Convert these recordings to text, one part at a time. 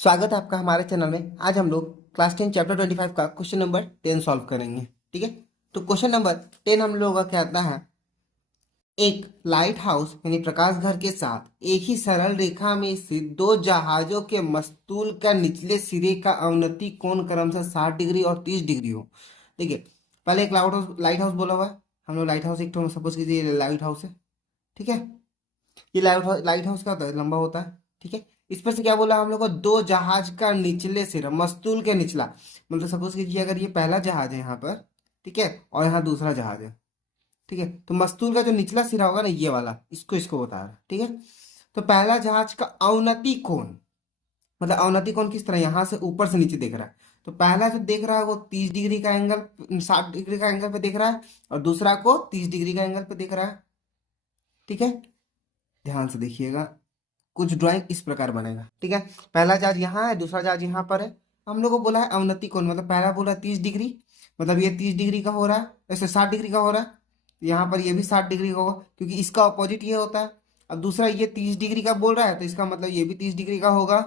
स्वागत है आपका हमारे चैनल में। आज हम लोग क्लास 10 चैप्टर 25 का क्वेश्चन नंबर 10 सॉल्व करेंगे। ठीक है, तो क्वेश्चन नंबर 10 हम लोगों का क्या आता है। एक लाइट हाउस यानी प्रकाश घर के साथ एक ही सरल रेखा में स्थित दो जहाजों के मस्तूल का निचले सिरे का अवनति कोण क्रमशः 60 डिग्री और 30 डिग्री हो। देखिए, पहले एक लाइट हाउस बोला हुआ है। हम लोग लाइट हाउस एक तो सपोज कीजिए ये लाइट हाउस है। ठीक है, ये लाइट हाउस क्या होता है, लंबा होता है। ठीक है, इस पर से क्या बोला हम लोग को, दो जहाज का निचले सिरा मस्तूल के निचला, मतलब सपोज कीजिए अगर ये पहला जहाज है यहाँ पर, ठीक है, और यहाँ दूसरा जहाज है। ठीक है, तो मस्तूल का जो निचला सिरा होगा ना, ये वाला, इसको इसको बता रहा है। ठीक है, तो पहला जहाज का अवनति कोण, मतलब अवनति कोण किस तरह, यहाँ से ऊपर से नीचे देख रहा है। तो पहला जो देख रहा है वो 30 डिग्री का एंगल, 60 डिग्री का एंगल पे देख रहा है, और दूसरा को 30 डिग्री का एंगल पे देख रहा है। ठीक है, ध्यान से देखिएगा, कुछ ड्राइंग इस प्रकार बनेगा। ठीक है, पहला जहाज यहाँ है, दूसरा जहाज यहाँ पर है। हम लोग को बोला है अवनति कोण, मतलब पहला बोला 30 डिग्री, मतलब ये 30 डिग्री का हो रहा है, ऐसे 60 डिग्री का हो रहा है। यहाँ पर ये भी 60 डिग्री का होगा, क्योंकि इसका अपोजिट ये होता है। अब दूसरा ये 30 डिग्री का बोल रहा है, तो इसका मतलब ये भी 30 डिग्री का होगा।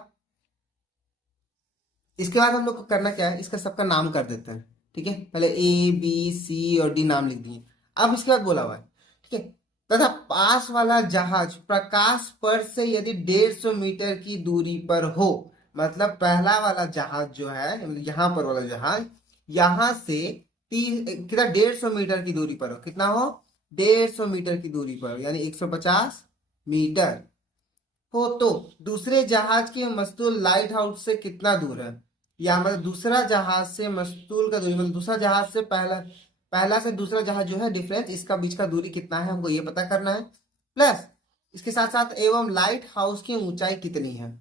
इसके बाद हम लोग को करना क्या है, इसका सबका नाम कर देते हैं। ठीक है, पहले ए बी सी और डी नाम लिख दिए। अब इसके बाद बोला हुआ है, ठीक है, तथा पास वाला जहाज प्रकाश पर से यदि 150 मीटर की दूरी पर हो, मतलब पहला वाला जहाज जो है, मतलब यहाँ पर वाला जहाज, यहाँ से 150 मीटर की दूरी पर हो, कितना हो, 150 मीटर की दूरी पर हो, यानी 150 मीटर हो, तो दूसरे जहाज के मस्तूल लाइट हाउस से कितना दूर है। या मतलब दूसरा जहाज से मस्तूल का दूरी, मतलब दूसरा जहाज से पहला, पहला से दूसरा जहाज जो है डिफरेंस, इसका बीच का दूरी कितना है, हमको ये पता करना है। प्लस इसके साथ साथ एवं लाइट हाउस की ऊंचाई कितनी है।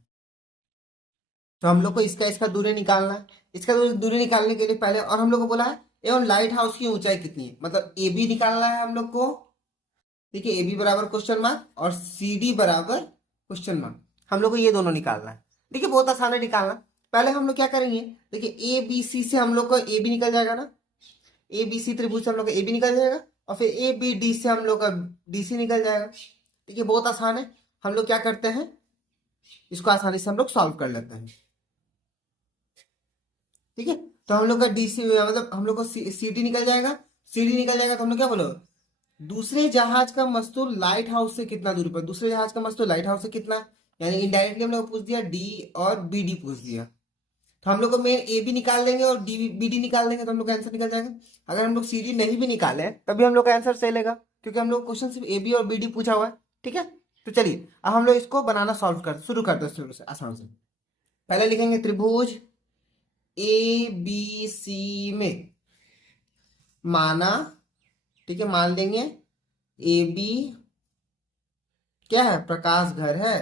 तो हम लोग को इसका इसका दूरी निकालना है। इसका दूरी निकालने के लिए पहले और हम लोग को बोला है एवं लाइट हाउस की ऊंचाई कितनी है, मतलब ए बी निकालना है हम लोग को। ठीक है, ए बी बराबर क्वेश्चन मार्क और सी डी बराबर क्वेश्चन मार्क, हम लोग को ये दोनों निकालना है। देखिए, बहुत आसान है निकालना। पहले हम लोग क्या करेंगे, देखिए ए बी सी से हम लोग का ए बी निकल जाएगा ना, ए बी सी त्रिभुज से हम लोग का ए बी निकल जाएगा, और फिर ए बी डी से हम लोग का डी सी निकल जाएगा। देखिए, बहुत आसान है। हम लोग क्या करते हैं, इसको आसानी से हम लोग सॉल्व कर लेते हैं। ठीक है, तो हम लोग का डी सी, मतलब हम लोग को सी डी निकल जाएगा। सी डी निकल जाएगा तो हम लोग क्या बोलो, दूसरे जहाज का मस्तूल लाइट हाउस से कितना दूरी पर, दूसरे जहाज का मस्तूल लाइट हाउस से कितना, यानी इनडायरेक्टली हम लोग को पूछ दिया डी और बी डी पूछ दिया। तो हम लोग को मेन ए बी निकाल देंगे और डी बी डी निकाल देंगे, तो हम लोग का आंसर निकल जाएगा। अगर हम लोग सी डी नहीं भी निकाले तभी हम लोग का आंसर चलेगा, क्योंकि हम लोग क्वेश्चन सिर्फ ए बी और बी डी पूछा हुआ है। ठीक है, तो चलिए अब हम लोग इसको बनाना सॉल्व कर शुरू करते हैं, शुरू से आसान से। पहले लिखेंगे त्रिभुज ए बी सी में माना, ठीक है, मान लेंगे ए बी क्या है, प्रकाश घर है।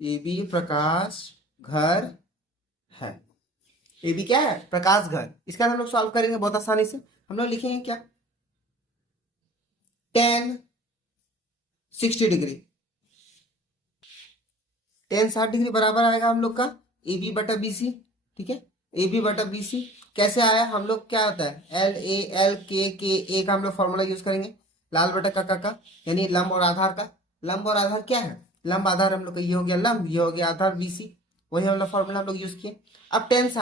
ए बी प्रकाश घर है। ए बी क्या है, प्रकाश घर। इसका हम लोग सॉल्व करेंगे बहुत आसानी से। हम लोग लिखेंगे क्या, 10 60 डिग्री, 10 60 डिग्री बराबर आएगा हम लोग का ए बी बटा बी सी। ठीक है, ए बी बटा बी सी कैसे आया, हम लोग क्या होता है एल ए एल के ए का हम लोग फॉर्मूला यूज करेंगे, लाल बटा का, यानी लंब और आधार का। लंब और आधार क्या है, लंब आधार हम लोग का ये हो गया लंब, ये हो गया आधार बी सी, वही हम लोग फॉर्मूला हम लोग यूज किए। अब 10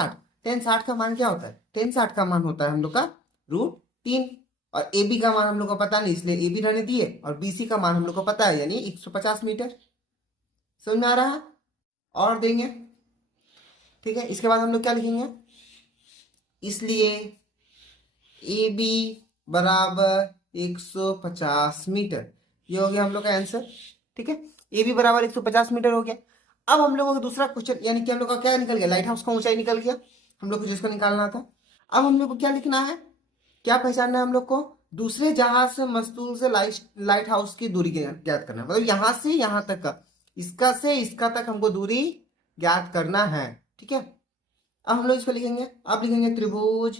60 का मान क्या होता है, 10 60 का मान होता है हम लोग का √3, और ए बी का मान हम लोग को पता नहीं, इसलिए ए बी रहने दिए, और बी सी का मान हम लोग को पता है, यानी 150 मीटर। समझ में आ रहा है, और देंगे। ठीक है, इसके बाद हम लोग क्या लिखेंगे, इसलिए ए बी बराबर 150 मीटर, ये हो गया हम लोग का आंसर। ठीक है, ए बी बराबर 150 मीटर हो गया। अब हम लोगों का दूसरा क्वेश्चन, यानी कि हम लोग का क्या निकल गया, लाइट हाउस का ऊंचाई निकल गया, हम लोग को जिसको निकालना था। अब हम लोग को क्या लिखना है, क्या पहचानना है हम लोग को, दूसरे जहाज से मस्तूल से लाइट हाउस की दूरी ज्ञात करना है, मतलब यहां से यहां तक का, इसका से इसका तक हमको दूरी ज्ञात करना है। ठीक है, अब हम लोग इसको लिखेंगे, अब लिखेंगे त्रिभुज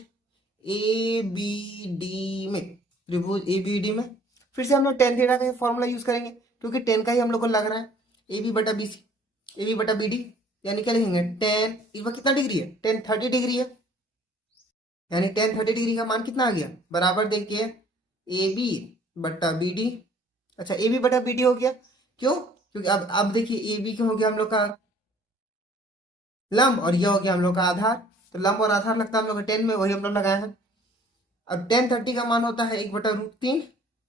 ए बी डी में, त्रिभुज ए बी डी में फिर से हम लोग टेन थीटा का फॉर्मूला यूज करेंगे, क्योंकि 10 का ही हम लोग को लग रहा है। ए बी बटा बी सी, ए बी बटा बी डी, यानी क्या लिखेंगे 10, इस बार कितना डिग्री है, 10 30 डिग्री है, यानी 10 30 डिग्री का मान कितना आ गया, बराबर देखिए ए बी बटा बी डी। अच्छा, ए बी बटा बी डी हो गया, क्यों, क्योंकि अब देखिए ए बी क्या हो गया हम लोग का लंब, और ये हो गया हम लोग का आधार। तो लंब और आधार लगता है हम लोग का 10 में, वही हम लोग लगाए हैं। अब टेन 30 का मान होता है 1/√3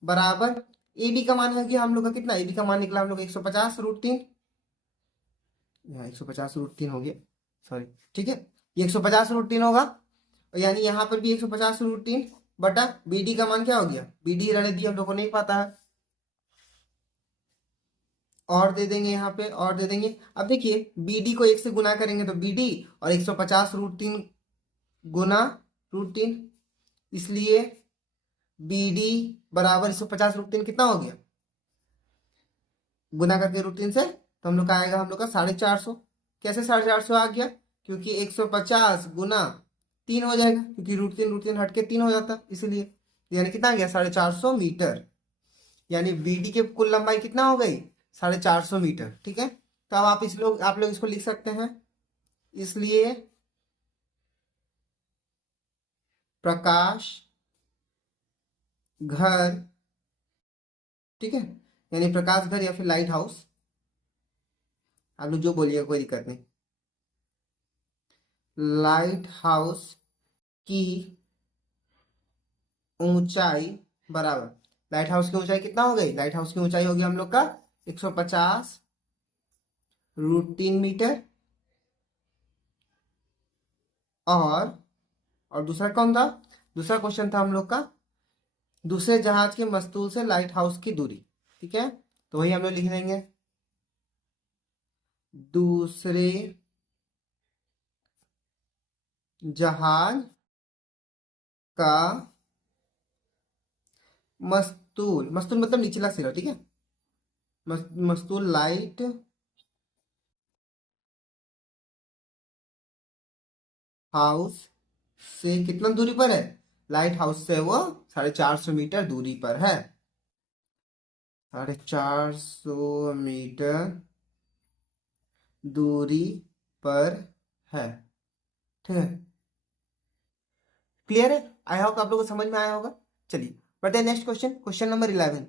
बराबर ए बी का मान है कि हम लोग का कितना, ए बी का मान निकला हम लोग 150√3, यहाँ 150√3 हो गया, सॉरी, ठीक है, ये 150√3 होगा। और यानी यहाँ पर भी 150√3 बटा बी डी का मान क्या हो गया, बी डी रहने दी हम लोग को नहीं पता है, और दे देंगे यहाँ पे, और दे देंगे। अब देखिए बी डी को 1 से गुना करेंगे तो बी डी, और 150√3 गुना √3, इसलिए बी डी बराबर 150√3 कितना हो गया, गुना करके √3 से, तो हम लोग का आएगा हम लोग का 450। कैसे 450 आ गया, क्योंकि 150 गुना 3 हो जाएगा, क्योंकि √3 हट के 3 हो जाता, इसीलिए यानी कितना आ गया 450 मीटर। यानी बीडी की कुल लंबाई कितना हो गई, 450 मीटर। ठीक है, तो अब आप लोग इसको लिख सकते हैं, इसलिए प्रकाश घर, ठीक है, यानी प्रकाश घर या फिर लाइट हाउस, आप लोग जो बोलिएगा कोई दिक्कत नहीं, लाइट हाउस की ऊंचाई बराबर, लाइट हाउस की ऊंचाई कितना हो गई, लाइट हाउस की ऊंचाई होगी हम लोग का 150√3 मीटर। और दूसरा कौन था, दूसरा क्वेश्चन था हम लोग का दूसरे जहाज के मस्तूल से लाइट हाउस की दूरी। ठीक है, तो वही हम लोग लिख देंगे, दूसरे जहाज का मस्तूल, मस्तूल मतलब निचला सिरा, ठीक है, मस्तूल लाइट हाउस से कितना दूरी पर है, लाइट हाउस से वो 450 मीटर दूरी पर है, 450 मीटर दूरी पर है। ठीक है, क्लियर है, आई होप आप लोगों को समझ में आया होगा। चलिए बढ़ते हैं नेक्स्ट क्वेश्चन, क्वेश्चन नंबर 11।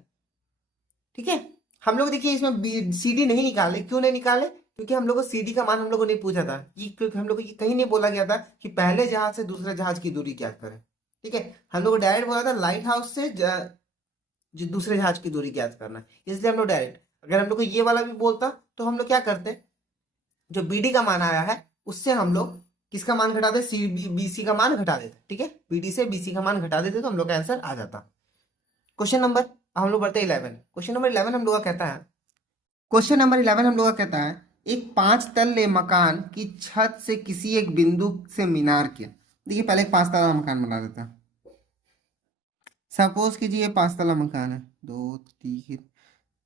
ठीक है, हम लोग देखिए इसमें सी डी नहीं निकाले, क्यों नहीं निकाले, क्योंकि हम लोग को सी डी का मान हम लोग को नहीं पूछा था, क्योंकि हम लोग को ये कहीं नहीं बोला गया था कि पहले जहाज से दूसरे जहाज की दूरी ज्ञात करें। ठीक है, हम लोग को डायरेक्ट बोला था लाइट हाउस से जो दूसरे जहाज की दूरी ज्ञात करना है, इसलिए हम लोग डायरेक्ट, अगर हम लोग को ये वाला भी बोलता तो हम लोग क्या करते, जो बी डी का मान आया है उससे हम लोग किसका मान घटा दे, सी बी सी का मान घटा देते। ठीक है, बी डी से बी सी का मान घटा देते तो हम लोग का आंसर आ जाता। क्वेश्चन नंबर, हम लोग बढ़ते 11, क्वेश्चन नंबर 11 हम लोग का कहता है, क्वेश्चन नंबर 11 हम लोग का कहता है, एक 5 तल्ले मकान की छत से किसी एक बिंदु से मीनार किया। देखिए पहले एक 5 तल्ला मकान बना देता है, सपोज कीजिए 5 तल्ला मकान है, 2 3,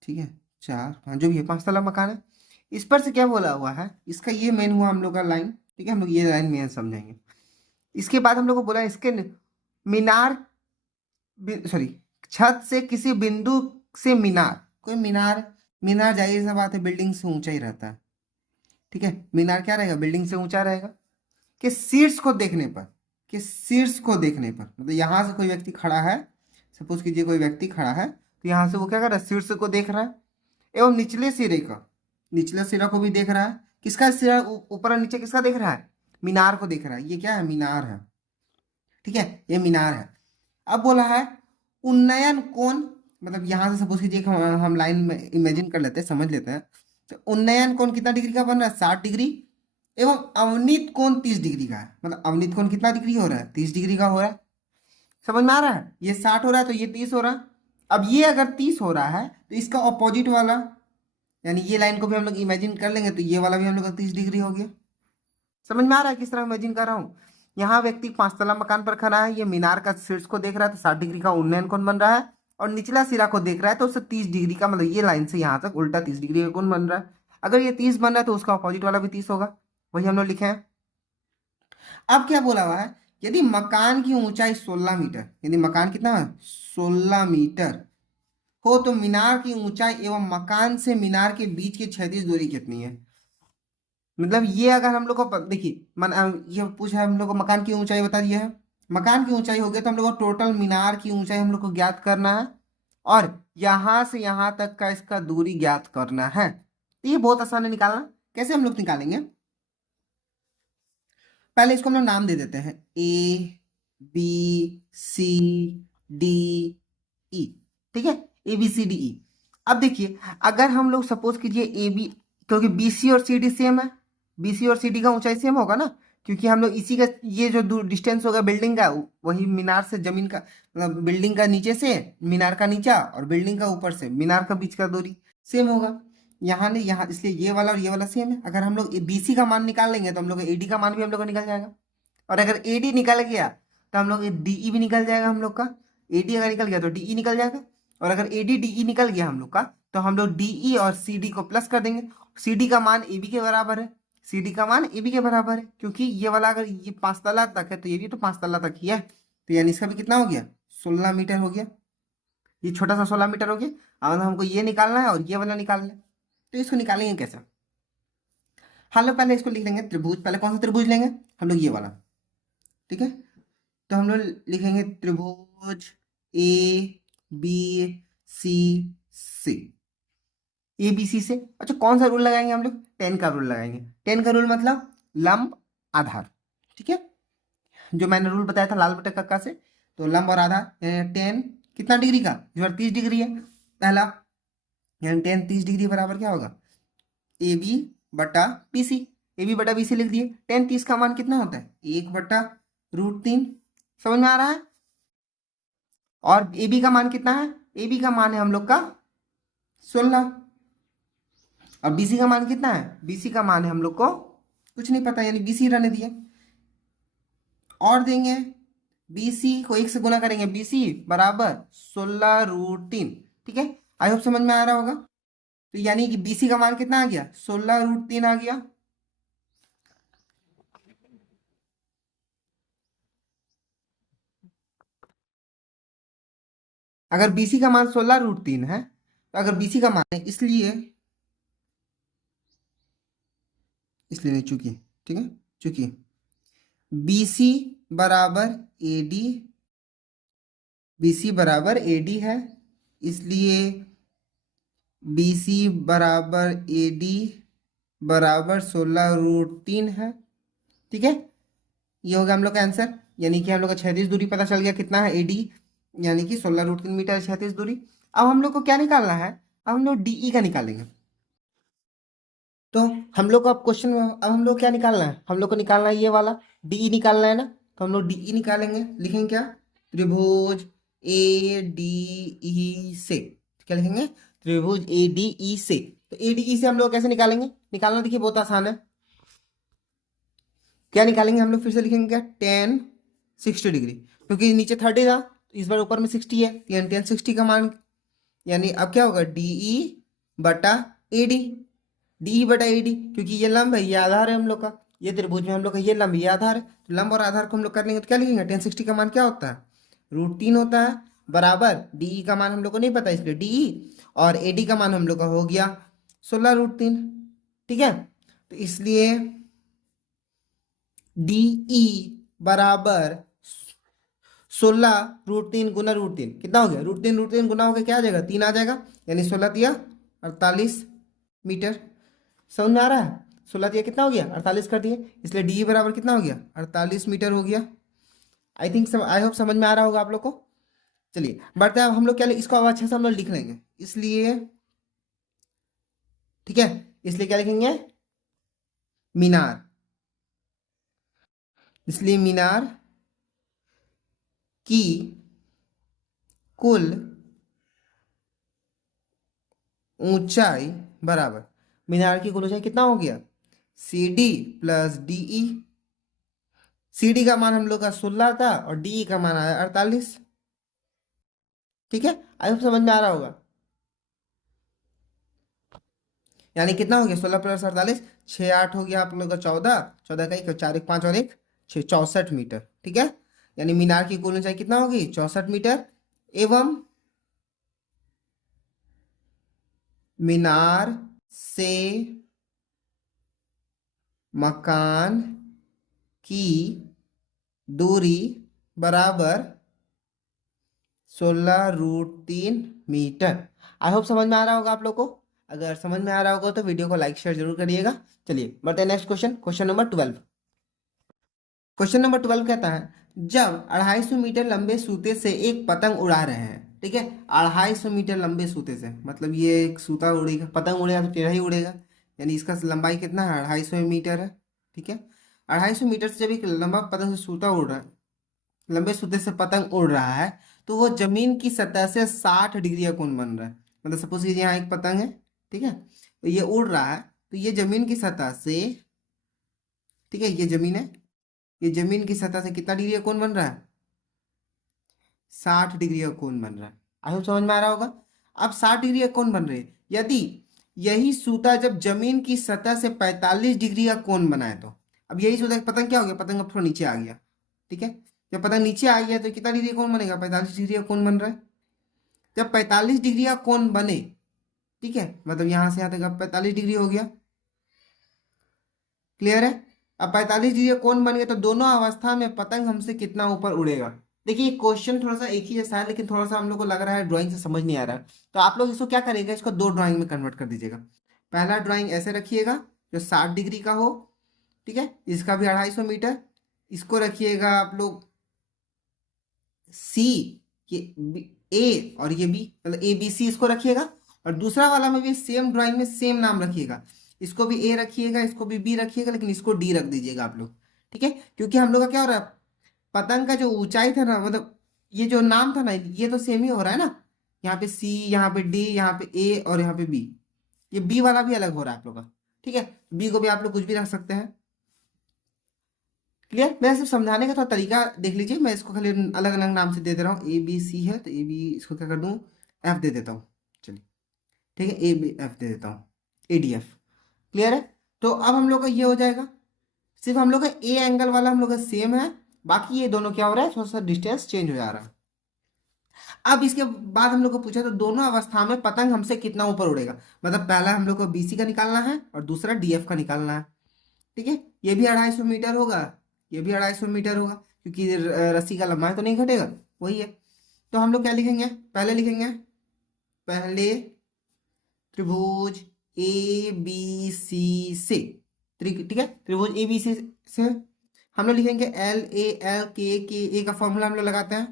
ठीक है, 4 5, जो भी है 5 तल्ला मकान है। इस पर से क्या बोला हुआ है, इसका ये मेन हुआ हम लोग का लाइन। ठीक है, हम लोग ये लाइन मेन समझेंगे। इसके बाद हम लोग को बोला इसके मीनार, सॉरी, छत से किसी बिंदु से मीनार, कोई मीनार, मीनार जाहिर सा बात है बिल्डिंग से ऊंचा ही रहता है। ठीक है, मीनार क्या रहेगा, बिल्डिंग से ऊंचा रहेगा। कि शीर्ष को देखने पर, कि शीर्ष को देखने पर मतलब यहां से कोई व्यक्ति खड़ा है, सपोज कीजिए कोई व्यक्ति खड़ा है, तो यहां से वो क्या कर रहा है, शीर्ष को देख रहा है, एवं निचले सिरे का, निचले सिरा को भी देख रहा है। किसका सिरा ऊपर और नीचे किसका देख रहा है, मीनार को देख रहा है। ये क्या है, मीनार है। ठीक है, ये मीनार है। अब बोला है उन्नयन कोण, मतलब यहां से सपोज कीजिए हम लाइन में इमेजिन कर लेते हैं, समझ लेते हैं। तो उन्नयन कोण कितना डिग्री का बन रहा है, 60 डिग्री, एवं अवनीत कोण 30 डिग्री का है। मतलब अवनीत कोण कितना डिग्री हो रहा है, 30 डिग्री का हो रहा है। समझ में आ रहा है, ये 60 हो रहा है तो ये 30 हो रहा है। अब ये अगर 30 हो रहा है तो इसका ऑपोजिट वाला, यानी ये लाइन को भी हम लोग इमेजिन कर लेंगे तो ये वाला भी हम लोग का 30 डिग्री हो गया। समझ में आ रहा है किस तरह इमेजिन कर रहा हूँ। यहाँ व्यक्ति 5 तला मकान पर खड़ा है, ये मीनार का शीर्ष को देख रहा है तो 60 डिग्री का उन्नयन कोण बन रहा है, और निचला सिरा को देख रहा है तो उससे 30 डिग्री का, मतलब ये लाइन से यहाँ तक उल्टा 30 डिग्री का कोण बन रहा है। अगर ये 30 बन रहा है तो उसका अपोजिट वाला भी 30 होगा, वही हम लोग लिखे हैं। अब क्या बोला हुआ है, यदि मकान की ऊंचाई 16 मीटर, यदि मकान कितना है 16 मीटर हो तो मीनार की ऊंचाई एवं मकान से मीनार के बीच की क्षैतिज दूरी कितनी है। मतलब ये अगर हम लोग को देखिए ये पूछा है हम लोग को, मकान की ऊंचाई बता दिया है, मकान की ऊंचाई हो गई तो हम लोग को टोटल मीनार की ऊंचाई हम लोग को ज्ञात करना है, और यहां से यहां तक का इसका दूरी ज्ञात करना है। तो ये बहुत आसान है निकालना। कैसे हम लोग निकालेंगे, पहले इसको हम लोग नाम दे देते हैं A B C D E, ठीक है, A B C D E. अब देखिए अगर हम लोग सपोज कीजिए ए बी, क्योंकि बी सी और सी डी सेम है, बी सी और सी डी का ऊंचाई सेम होगा ना, क्योंकि हम लोग इसी का ये जो दूर डिस्टेंस होगा बिल्डिंग का, वही मीनार से जमीन का, मतलब बिल्डिंग का नीचे से मीनार का नीचा और बिल्डिंग का ऊपर से मीनार का बीच का दूरी सेम होगा। यहाँ नहीं यहाँ, इसलिए ये वाला और ये वाला सेम है। अगर हम लोग बी सी का मान निकाल लेंगे तो हम लोग ए डी का मान भी हम लोग का निकल जाएगा, और अगर ए डी निकल गया तो हम लोग डी ई भी निकल जाएगा हम लोग का। ए डी अगर निकल गया तो डी ई निकल जाएगा, और अगर ए डी डी ई निकल गया हम लोग का तो हम लोग डी ई और सी डी को प्लस कर देंगे। सी डी का मान ए बी के बराबर है, सी डी का मान ए बी के बराबर है, क्योंकि ये वाला अगर ये 5 तला तक है तो ये भी तो 5 तला तक ही है, तो यानी इसका भी कितना हो गया, 16 मीटर हो गया। ये छोटा सा 16 मीटर हो गया। अब हमको ये निकालना है और ये वाला निकालना है, तो इसको निकालेंगे कैसे? हम लोग पहले इसको लिख लेंगे त्रिभुज। पहले कौन सा त्रिभुज लेंगे हम लोग, ये वाला, ठीक है। तो हम लोग लिखेंगे त्रिभुज A B C C, A B C से। अच्छा कौन सा रूल लगाएंगे हम लोग, 10 का रूल लगाएंगे। 10 का रूल मतलब लंब आधार, ठीक है, जो मैंने रूल बताया था लाल बटे कक्का से। तो लंब और आधार 10 कितना डिग्री का, जो 30 डिग्री है पहला, यानी 10 30 डिग्री बराबर क्या होगा, ए बी बटा बी सी। ए बी बटा बी सी लिख दिए। 10 30 का मान कितना होता है, 1/√3। समझ में आ रहा है? और ए बी का मान कितना है, ए बी का मान है हम लोग का 16, और बी सी का मान कितना है, बी सी का मान है हम लोग को कुछ नहीं पता, यानी बी सी रहने दिए। और देंगे बी सी को 1 से गुना करेंगे, बी सी बराबर 16√3, ठीक है। आई होप समझ में आ रहा होगा। तो यानी कि बी सी का मान कितना आ गया, 16√3 आ गया। अगर बीसी का मान 16√3 है, तो अगर बीसी का मान है, इसलिए नहीं, चूंकि, ठीक है, चूंकि बीसी बराबर एडी, बीसी बराबर एडी है, इसलिए बीसी बराबर एडी बराबर 16√3 है, ठीक है। ये होगा हम लोग का आंसर, यानी कि हम लोग का क्षैतिज दूरी पता चल गया कितना है, एडी यानी कि 16√3 मीटर क्षैतिज दूरी। अब हम लोग को क्या निकालना है, अब हम लोग डीई का निकालेंगे। तो हम लोग को अब क्वेश्चन, अब हम लोग क्या निकालना है, हम लोग को निकालना है ये वाला डीई निकालना है ना। तो हम लोग डीई निकालेंगे, लिखेंगे क्या, त्रिभुज ए डी ई से। क्या लिखेंगे, त्रिभुज ए डी ई से। तो ए डी ई से हम लोग कैसे निकालेंगे, निकालना देखिए बहुत आसान है। क्या निकालेंगे हम लोग, फिर से लिखेंगे क्या, 10 60 डिग्री, क्योंकि नीचे 30 था, इस बार ऊपर में 60 है, यानी 10 60 का मान, यानी अब क्या होगा, डीई बटा ए डी, डी बटा ए डी, क्योंकि ये लंब है ये आधार है हम लोग का, ये त्रिभुज में हम लोग का ये लंब ये आधार है। तो लंब और आधार को हम लोग कर लेंगे तो क्या लिखेंगे, 10 60 का मान क्या होता है, √3 होता है, बराबर डीई का मान हम लोग को नहीं पता, इसलिए डीई, और एडी का मान हम लोग का हो गया 16√3, ठीक है। तो इसलिए डीई बराबर 16√3 गुना √3 कितना हो गया, √3 गुना हो गया क्या आ जाएगा, 3 आ जाएगा, यानी 16 दिया 48 मीटर। समझ में आ रहा है, 16 दिया कितना हो गया, 48 कर दिए, इसलिए डी बराबर कितना हो गया, 48 मीटर हो गया। आई थिंक आई होप समझ में आ रहा होगा आप लोग को। चलिए बढ़ते हैं, अब हम लोग क्या, इसको अब अच्छे से हम लोग लिख लेंगे, इसलिए ठीक है, इसलिए क्या लिखेंगे, मीनार, इसलिए मीनार की कुल ऊंचाई बराबर, मीनार की कुल ऊंचाई कितना हो गया, C D plus DE. C D का मान हम लोग का 16 था और डीई का मान आया 48, ठीक है। आई होप समझ में आ रहा होगा। यानी कितना हो गया, 16 प्लस 48, 6 8 हो गया आप लोग का 14, 14 का 1 4 1 5 और 1 6 64 मीटर, ठीक है। यानी मीनार की कुल ऊंचाई कितना होगी, 64 मीटर, एवं मीनार से मकान की दूरी बराबर 16√3 मीटर। आई होप समझ में आ रहा होगा आप लोग को। अगर समझ में आ रहा होगा तो वीडियो को लाइक शेयर जरूर करिएगा। चलिए बढ़ते हैं next question, question number 12। Question number 12 कहता है जब 250 मीटर लंबे सूते से एक पतंग उड़ा रहे हैं, ठीक है, 250 मीटर लंबे सूते से, मतलब ये एक सूता उड़ेगा, पतंग उड़ेगा तो टेढ़ा ही उड़ेगा, यानी इसका लंबाई कितना है, 250 मीटर है, ठीक है। 250 मीटर से जब एक लंबा पतंग से सूता उड़ रहा है, लंबे सूते से पतंग उड़ रहा है, तो वो जमीन की सतह से 60 डिग्री का कोण बन रहा है। मतलब सपोज कीजिए यहाँ एक पतंग है, ठीक है, तो ये उड़ रहा है, तो ये जमीन की सतह से, ठीक है, ये जमीन है, ये जमीन की सतह से कितना डिग्री का कोण बन रहा है, 60 डिग्री का कोण बन रहा है। आई होप समझ में आ रहा होगा। अब 60 डिग्री का कोण बन रहे हैं, यदि यही सूता जब जमीन की सतह से 45 डिग्री का कोण बनाए तो, अब यही सूता पतंग क्या हो गया, पतंग अब थोड़ा नीचे आ गया, ठीक है, जब पतंग नीचे आ गया तो कितना डिग्री का कोण बनेगा, 45 डिग्री का कोण बन रहा है। जब 45 डिग्री का कोण बने, ठीक है, मतलब यहां से यहां तक अब 45 डिग्री हो गया, क्लियर है। अब 45 डिग्री का कोण बन गया तो दोनों अवस्था में पतंग हमसे कितना ऊपर उड़ेगा। देखिए क्वेश्चन थोड़ा सा एक ही जैसा है, लेकिन थोड़ा सा हम लोग को लग रहा है ड्राइंग से समझ नहीं आ रहा है, तो आप लोग इसको क्या करेगा, इसको दो ड्राइंग में कन्वर्ट कर दीजिएगा। पहला ड्राइंग ऐसे रखिएगा जो 60 डिग्री का हो, ठीक है, इसका भी 250 मीटर, इसको रखिएगा आप लोग सी, ये ए और ये बी, मतलब ए बी सी इसको रखिएगा, और दूसरा वाला में भी सेम ड्राइंग में सेम नाम रखिएगा, इसको भी ए रखिएगा, इसको भी बी रखिएगा, लेकिन इसको डी रख दीजिएगा आप लोग, ठीक है। क्योंकि हम लोग का क्या हो रहा है, पतंग का जो ऊंचाई था ना, मतलब ये जो नाम था ना, ये तो सेम ही हो रहा है ना, यहाँ पे सी, यहाँ पे डी, यहाँ पे ए और यहाँ पे बी, ये बी वाला भी अलग हो रहा है आप लोग का, ठीक है, बी को भी आप लोग कुछ भी रख सकते हैं। क्लियर, मैं सिर्फ समझाने का थोड़ा तरीका देख लीजिए, मैं इसको खाली अलग अलग नाम से दे दे रहा हूँ, ए बी सी है तो ए बी, इसको क्या कर दूँ, एफ दे देता हूँ, चलिए, ठीक है, ए बी एफ दे देता हूँ, ए डी एफ। क्लियर है, तो अब हम लोग का ये हो जाएगा, सिर्फ हम लोग का ए एंगल वाला हम लोग का सेम है, बाकी ये दोनों क्या हो रहा है, थोड़ा सा डिस्टेंस चेंज हो जा रहा है। अब इसके बाद हम लोग को पूछा तो दोनों अवस्था में पतंग हमसे कितना ऊपर उड़ेगा, मतलब पहला हम लोग को बीसी का निकालना है और दूसरा डीएफ का निकालना है, ठीक है। ये भी 250 मीटर होगा, ये भी 250 मीटर होगा, क्योंकि रस्सी का लंबाई तो नहीं घटेगा, वही है। तो हम लोग क्या लिखेंगे, पहले लिखेंगे, पहले त्रिभुज ए बी सी से, ठीक है, त्रिभुज ए बी सी से हम लोग लिखेंगे एल ए का फॉर्मूला हम लोग लगाते हैं,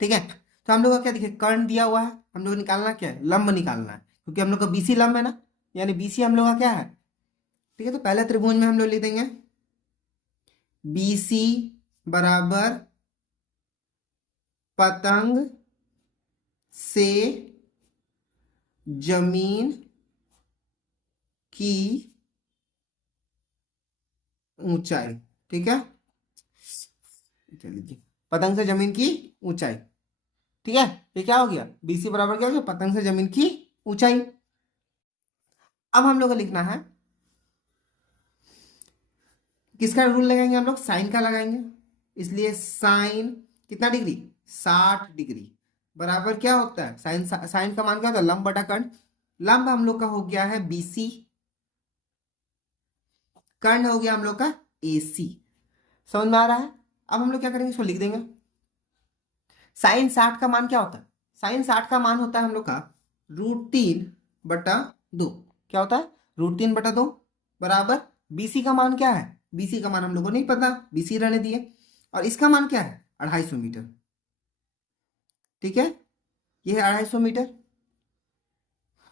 ठीक है। तो हम लोग का क्या देखिए, कर्ण दिया हुआ है, हम लोग को निकालना क्या है, लंब निकालना है, क्योंकि हम लोग का बीसी लंब है ना, यानी बीसी हम लोग का क्या है, ठीक है। तो पहले त्रिभुज में हम लोग लिख देंगे बीसी बराबर पतंग से जमीन की ऊंचाई, ठीक है, चलिए, पतंग से जमीन की ऊंचाई, ठीक है। ये क्या हो गया, बीसी बराबर क्या हो गया, पतंग से जमीन की ऊंचाई। अब हम लोग को लिखना है, किसका रूल लगाएंगे हम लोग, साइन का लगाएंगे, इसलिए साइन कितना डिग्री, 60 डिग्री, बराबर क्या होता है, साइन साइन का मान क्या होता है, लंब बटा कर्ण, लंब हम लोग का हो गया है बीसी, कर्ण हो गया हम लोग का एसी। समझ में आ रहा है। अब हम लोग क्या करेंगे, इसको लिख देंगे, साइन 60 का मान क्या होता है, साइन 60 का मान होता है हम लोग का √3/2, क्या होता है, √3/2, बराबर बीसी का मान क्या है, बीसी का मान हम लोग को नहीं पता, बीसी रहने दिए, और इसका मान क्या है, 250 मीटर, ठीक है, ये है 250 मीटर,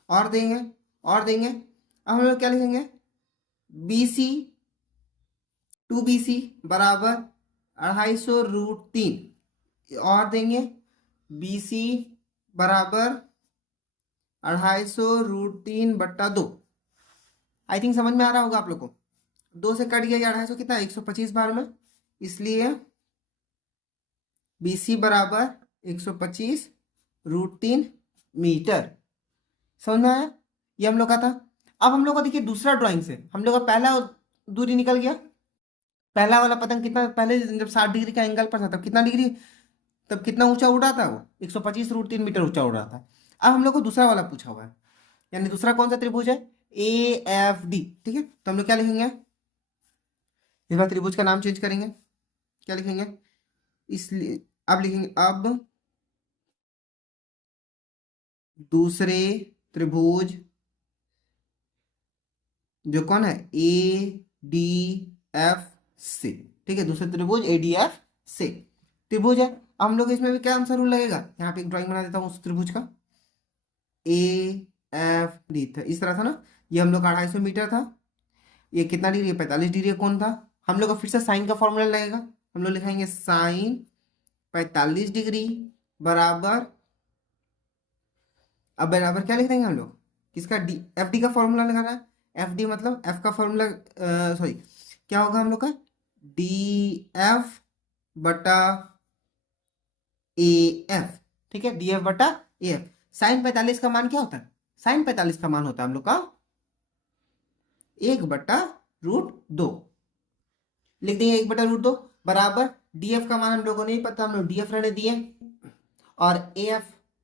और देंगे, और देंगे। अब हम लोग क्या लिखेंगे, बीसी टू बीसी बराबर 250 √3, और देंगे बीसी बराबर 250 √3/2। आई थिंक समझ में आ रहा होगा आप लोग को, दो से कट गया, 250 कितना, 125 बार में, इसलिए बीसी बराबर 125 √3 मीटर। समझ में आया, ये हम लोग का था। अब हम लोग का देखिए दूसरा ड्राइंग से हम लोग का पहला दूरी निकल गया, पहला वाला पतंग कितना, पहले जब 60 डिग्री का एंगल पर था तब कितना डिग्री, तब कितना ऊंचा उड़ रहा था, वो 125 √3 मीटर ऊंचा उड़ रहा था। अब हम लोग को दूसरा वाला पूछा हुआ है, यानी दूसरा कौन सा त्रिभुज है, ए एफ डी, ठीक है। तो हम लोग क्या लिखेंगे, इस बार त्रिभुज का नाम चेंज करेंगे, क्या लिखेंगे, इसलिए अब लिखेंगे, अब दूसरे त्रिभुज जो कौन है, ए डी एफ सी, ठीक है, दूसरे त्रिभुज ADF से त्रिभुज है। अब हम लोग इसमें भी क्या आंसर रूल लगेगा, यहाँ पे एक ड्राइंग बना देता हूँ उस त्रिभुज का, AFD था, इस तरह था ना, ये हम लोग का 250 मीटर था, ये कितना डिग्री है, 45 डिग्री कौन था, हम लोग का फिर से साइन का फॉर्मूला लगेगा, हम लोग लिखेंगे साइन 45 डिग्री बराबर, अब बराबर क्या लिख देंगे हम लोग, किसका, FD का फॉर्मूला लगाना है, FD मतलब F का फॉर्मूला, सॉरी क्या होगा हम लोग का, DF बटा AF, ठीक है, DF बटा AF। साइन 45 का मान क्या होता है, साइन 45 का मान होता है हम लोग का 1/√2, लिख देंगे 1/√2 बराबर, DF का मान हम लोगों को नहीं पता, हम लोग DF रहने दिए, और AF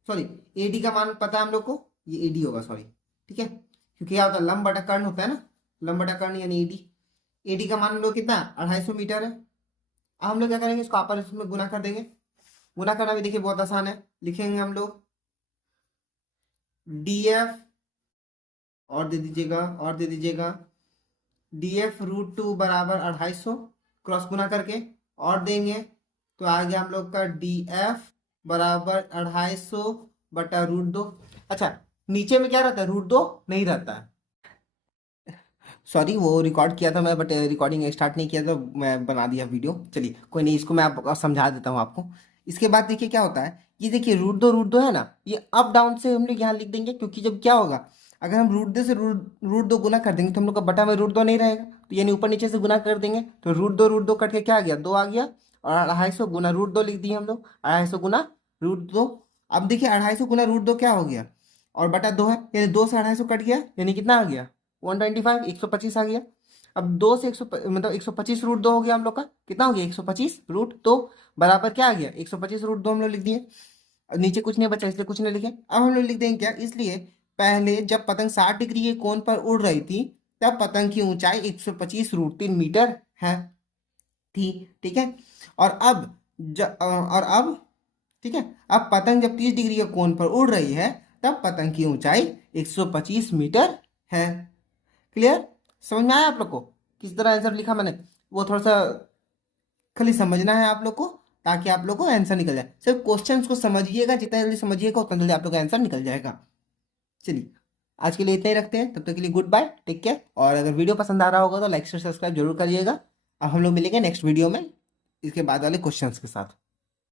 सॉरी AD का मान पता है हम लोग को, ये AD होगा सॉरी, ठीक है, क्योंकि क्या होता है लंब बटा कर्ण होता है ना, लंब बटा कर्ण यानी AD का मान हम लोग कितना 250 मीटर है। अब हम लोग क्या करेंगे, इसको आपस में गुना कर देंगे, गुना करना भी देखिए बहुत आसान है, लिखेंगे हम लोग DF और दे दीजिएगा, और दे दीजिएगा DF√2 बराबर 250 क्रॉस गुना करके और देंगे, तो आ गया हम लोग का DF बराबर 250 बटा √2। अच्छा नीचे में क्या रहता है, √2 नहीं रहता है, सॉरी वो रिकॉर्ड किया था मैं, बट रिकॉर्डिंग स्टार्ट नहीं किया तो मैं बना दिया वीडियो, चलिए कोई नहीं, इसको मैं आप समझा देता हूँ आपको। इसके बाद देखिए क्या होता है, ये देखिए √2 है ना, ये अप डाउन से हम लोग यहाँ लिख देंगे, क्योंकि जब क्या होगा, अगर हम √2 से √2 गुना कर देंगे तो हम लोग का बटा में √2 नहीं रहेगा, तो यानी ऊपर नीचे से गुना कर देंगे, तो √2 कट के क्या आ गया, 2 आ गया, और 250 गुना √2 लिख दिए हम लोग, 250 गुना √2। अब देखिए 250 गुना √2 क्या हो गया, और बटा 2 है, यानी 2 से 250 कट गया, यानी कितना आ गया 125, 125 आ गया। अब 2 से 100 मतलब 125 √2 हो गया हम लोग का, कितना हो गया 125 √2 बराबर क्या आ गया 125 √2 हम लोग लिख दिए, अब नीचे कुछ नहीं बचा इसलिए कुछ नहीं लिखे। अब हम लोग लिख देंगे क्या, इसलिए पहले जब पतंग 60 डिग्री के कोण पर उड़ रही थी तब पतंग की ऊंचाई 125 √3 मीटर है थी, ठीक है, और अब ठीक है, अब पतंग जब 30 डिग्री के कोण पर उड़ रही है तब पतंग की ऊंचाई 125 मीटर है। क्लियर, समझ में आया आप लोग को, किस तरह आंसर लिखा मैंने, वो थोड़ा सा खाली समझना है आप लोग को, ताकि आप लोग को आंसर निकल जाए, सिर्फ क्वेश्चंस को समझिएगा, जितना जल्दी समझिएगा उतना जल्दी आप लोग का आंसर निकल जाएगा। चलिए आज के लिए इतना ही रखते हैं, तब तक के लिए गुड बाय, टेक केयर, और अगर वीडियो पसंद आ रहा होगा तो लाइक से सब्सक्राइब जरूर करिएगा। अब हम लोग मिलेंगे नेक्स्ट वीडियो में इसके बाद वाले क्वेश्चंस के साथ।